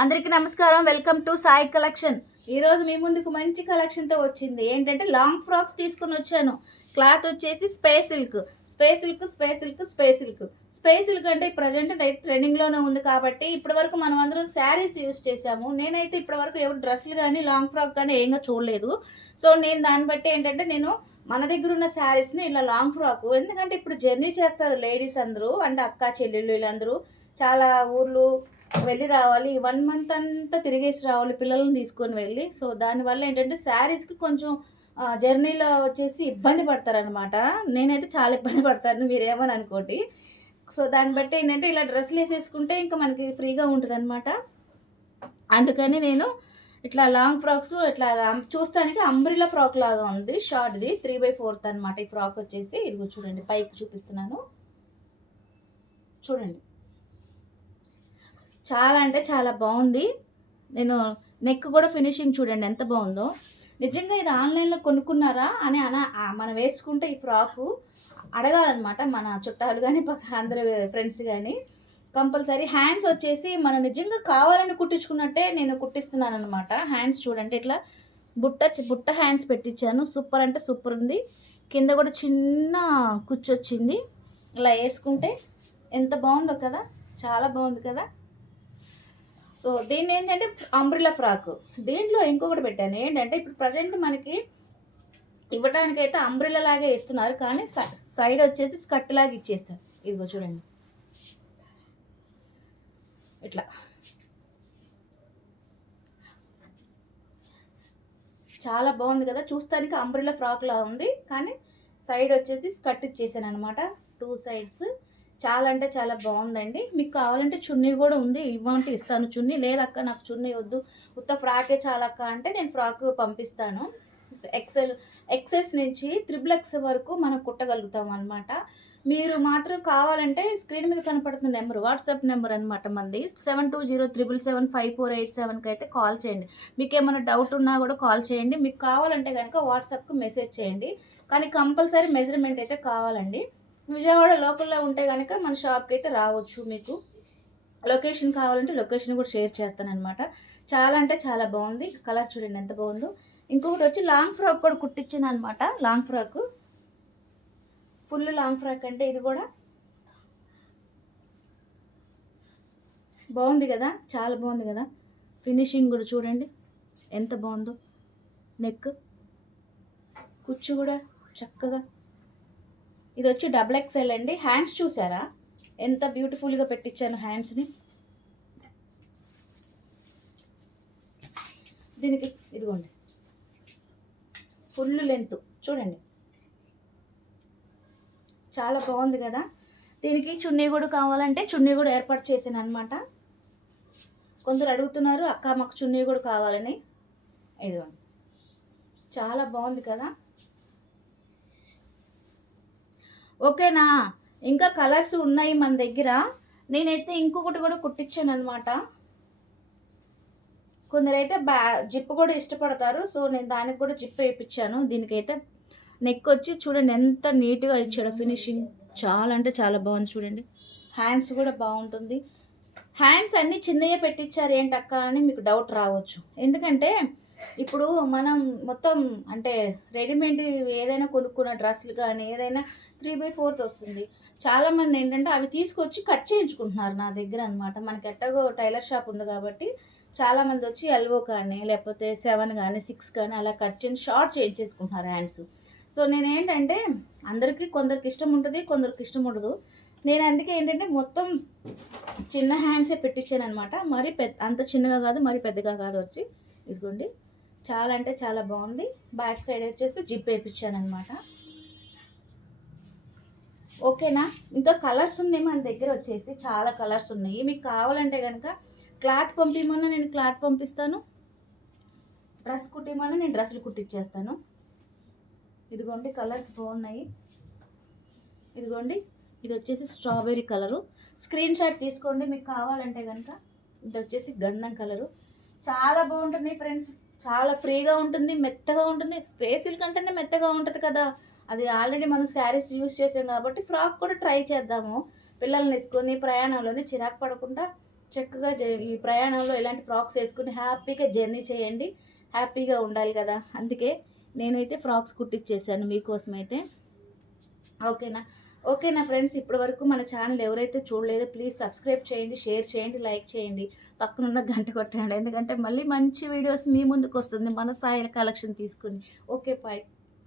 అందరికీ నమస్కారం. Welcome to Sai collection. ఈరోజు మీ ముందుకు మంచి కలెక్షన్తో వచ్చింది. ఏంటంటే లాంగ్ ఫ్రాక్స్ తీసుకుని వచ్చాను. క్లాత్ వచ్చేసి స్పేస్ సిల్క్ అంటే ప్రజెంట్ ట్రెండింగ్లోనే ఉంది కాబట్టి ఇప్పటి వరకు మనం అందరం శారీస్ యూస్ చేసాము. నేనైతే ఇప్పటి వరకు ఎవరు డ్రెస్సులు కానీ లాంగ్ ఫ్రాక్ కానీ ఏంగా చూడలేదు. సో నేను దాన్ని బట్టి ఏంటంటే నేను మన దగ్గర ఉన్న శారీస్ని ఇలా లాంగ్ ఫ్రాక్, ఎందుకంటే ఇప్పుడు జర్నీ చేస్తారు లేడీస్ అందరూ, అంటే అక్క చెల్లెళ్ళు వీళ్ళందరూ చాలా ఊర్లు వెళ్ళి రావాలి, 1 మంత్ అంతా తిరిగేసి రావాలి పిల్లల్ని తీసుకొని వెళ్ళి. సో దానివల్ల ఏంటంటే శారీస్కి కొంచెం జర్నీలో వచ్చేసి ఇబ్బంది పడతారనమాట. నేనైతే చాలా ఇబ్బంది పడతాను, మీరేమని అనుకోండి. సో దాన్ని బట్టి ఏంటంటే ఇలా డ్రెస్సులు వేసేసుకుంటే ఇంకా మనకి ఫ్రీగా ఉంటుంది అనమాట. అందుకని నేను ఇట్లా లాంగ్ ఫ్రాక్స్ ఇట్లా చూస్తానికి అంబ్రిల్లా ఫ్రాక్ లాగా ఉంది, షార్ట్ది 3/4 అనమాట. ఈ ఫ్రాక్ వచ్చేసి ఇదిగో చూడండి, పైకి చూపిస్తున్నాను చూడండి. చాలా అంటే చాలా బాగుంది. నేను నెక్ కూడా ఫినిషింగ్ చూడండి ఎంత బాగుందో. నిజంగా ఇది ఆన్లైన్లో కొనుక్కున్నారా అని మనం వేసుకుంటే ఈ ఫ్రాకు అడగాలన్నమాట మన చుట్టాలు కానీ అందరు ఫ్రెండ్స్ కానీ. కంపల్సరీ హ్యాండ్స్ వచ్చేసి మనం నిజంగా కావాలని కుట్టించుకున్నట్టే నేను కుట్టిస్తున్నాను అనమాట. హ్యాండ్స్ చూడండి, ఇట్లా బుట్ట హ్యాండ్స్ పెట్టించాను. సూపర్ అంటే సూపర్ ఉంది. కింద కూడా చిన్న కుచ్చొచ్చింది. ఇలా వేసుకుంటే ఎంత బాగుందో కదా, చాలా బాగుంది కదా. సో దీన్ని ఏంటంటే అంబ్రిల్లా ఫ్రాక్. దీంట్లో ఇంకొకటి పెట్టాను ఏంటంటే ఇప్పుడు ప్రజెంట్ మనకి ఇవ్వడానికైతే అంబ్రిల్లా లాగే ఇస్తున్నారు, కానీ సైడ్ వచ్చేసి స్కర్ట్ లాగా ఇచ్చేస్తారు. ఇదిగో చూడండి, ఇట్లా చాలా బాగుంది కదా. చూస్తానికి అంబ్రిల్లా ఫ్రాక్ లా ఉంది, కానీ సైడ్ వచ్చేసి స్కర్ట్ ఇచ్చేసాను అనమాట, 2 సైడ్స్. చాలా అంటే చాలా బాగుందండి. మీకు కావాలంటే చున్నీ కూడా ఉంది, ఇవ్వంటే ఇస్తాను చున్నీ. లేదక్క నాకు చున్నీ వద్దు, ఉత్త ఫ్రాకే చాలక్క అంటే నేను ఫ్రాక్ పంపిస్తాను. ఎక్సెస్ నుంచి XXX వరకు మనం కుట్టగలుగుతాం అనమాట. మీరు మాత్రం కావాలంటే స్క్రీన్ మీద కనపడుతున్న నెంబర్ వాట్సాప్ నెంబర్ అనమాట మంది, 7207775487కి అయితే కాల్ చేయండి. మీకు ఏమైనా డౌట్ ఉన్నా కూడా కాల్ చేయండి. మీకు కావాలంటే కనుక వాట్సాప్కి మెసేజ్ చేయండి, కానీ కంపల్సరీ మెజర్మెంట్ అయితే కావాలండి. విజయవాడ లోకల్లో ఉంటే కనుక మన షాప్కి అయితే రావచ్చు. మీకు లొకేషన్ కావాలంటే లొకేషన్ కూడా షేర్ చేస్తానన్నమాట. చాలా అంటే చాలా బాగుంది. కలర్ చూడండి ఎంత బాగుందో. ఇంకొకటి వచ్చి లాంగ్ ఫ్రాక్ కూడా కుట్టించాను అనమాట. Long frock, full long frock అంటే ఇది కూడా బాగుంది కదా, చాలా బాగుంది కదా. ఫినిషింగ్ కూడా చూడండి ఎంత బాగుందో. నెక్ కుచ్చు కూడా చక్కగా. ఇది వచ్చి XXL అండి. హ్యాండ్స్ చూసారా ఎంత బ్యూటిఫుల్గా పెట్టించాను హ్యాండ్స్ని. దీనికి ఇదిగోండి ఫుల్ లెంత్ చూడండి, చాలా బాగుంది కదా. దీనికి చున్నీ కూడా కావాలంటే చున్నీ కూడా ఏర్పాటు చేశాను అనమాట. కొందరు అడుగుతున్నారు అక్క మాకు చున్నీ కూడా కావాలని. ఇదిగోండి చాలా బాగుంది కదా. ఓకేనా, ఇంకా కలర్స్ ఉన్నాయి మన దగ్గర. నేనైతే ఇంకొకటి కూడా కుట్టించాను అనమాట. కొందరైతే జిప్ కూడా ఇష్టపడతారు, సో నేను దానికి కూడా జిప్ వేయించాను. దీనికైతే నెక్ వచ్చి చూడండి ఎంత నీట్గా ఇచ్చాడు ఫినిషింగ్, చాలా అంటే చాలా బాగుంది చూడండి. హ్యాండ్స్ కూడా బాగుంటుంది. హ్యాండ్స్ అన్నీ చిన్నగా పెట్టించారు ఏంటక్క అని మీకు డౌట్ రావచ్చు. ఎందుకంటే ఇప్పుడు మనం మొత్తం అంటే రెడీమేడ్ ఏదైనా కొనుక్కున్న డ్రెస్సులు కానీ ఏదైనా 3/4 వస్తుంది. చాలామంది ఏంటంటే అవి తీసుకొచ్చి కట్ చేయించుకుంటున్నారు నా దగ్గర అనమాట. మనకి ఎట్టగో టైలర్ షాప్ ఉంది కాబట్టి చాలామంది వచ్చి ఎల్బో కానీ లేకపోతే 7 కానీ 6 కానీ అలా కట్ చేసి షార్ట్ చేయించేసుకుంటున్నారు హ్యాండ్స్. సో నేనేంటంటే అందరికీ కొందరికి ఇష్టం ఉంటుంది, కొందరికి ఇష్టం ఉండదు. నేను అందుకే ఏంటంటే మొత్తం చిన్న హ్యాండ్సే పెట్టించాను అనమాట. మరి అంత చిన్నగా కాదు, మరి పెద్దగా కాదు. వచ్చి ఇదిగోండి చాలా అంటే చాలా బాగుంది. బ్యాక్ సైడ్ వచ్చేసి జిప్ వేయించాను అనమాట. ఓకేనా, ఇంకా కలర్స్ ఉన్నాయి మన దగ్గర వచ్చేసి చాలా కలర్స్ ఉన్నాయి. మీకు కావాలంటే కనుక క్లాత్ పంపిమన్నా నేను క్లాత్ పంపిస్తాను, డ్రెస్ కుట్టిమన్నా నేను డ్రెస్సులు కుట్టించేస్తాను. ఇదిగోండి కలర్స్ బాగున్నాయి. ఇదిగోండి ఇది వచ్చేసి స్ట్రాబెర్రీ కలరు, స్క్రీన్ షాట్ తీసుకోండి మీకు కావాలంటే కనుక. ఇది వచ్చేసి గంధం కలరు, చాలా బాగుంటుంది ఫ్రెండ్స్. చాలా ఫ్రీగా ఉంటుంది, మెత్తగా ఉంటుంది. స్పేసిల్ కంటేనే మెత్తగా ఉంటుంది కదా. అది ఆల్రెడీ మనం శారీస్ యూజ్ చేసాం కాబట్టి ఫ్రాక్ కూడా ట్రై చేద్దాము. పిల్లల్ని వేసుకొని ప్రయాణంలోనే చిరాకు పడకుండా చక్కగా ఈ ప్రయాణంలో ఇలాంటి ఫ్రాక్స్ వేసుకుని హ్యాపీగా జర్నీ చేయండి. హ్యాపీగా ఉండాలి కదా, అందుకే నేనైతే ఫ్రాక్స్ కుట్టించేసాను మీకోసం అయితే. ఓకేనా? ఓకేనా ఫ్రెండ్స్, ఇప్పటివరకు మన ఛానల్ ఎవరైతే చూడలేదో ప్లీజ్ సబ్స్క్రైబ్ చేయండి, షేర్ చేయండి, లైక్ చేయండి, పక్కనున్న గంట కొట్టండి. ఎందుకంటే మళ్ళీ మంచి వీడియోస్ మీ ముందుకు వస్తుంది మన సాయిల కలెక్షన్ తీసుకుని. Okay bye.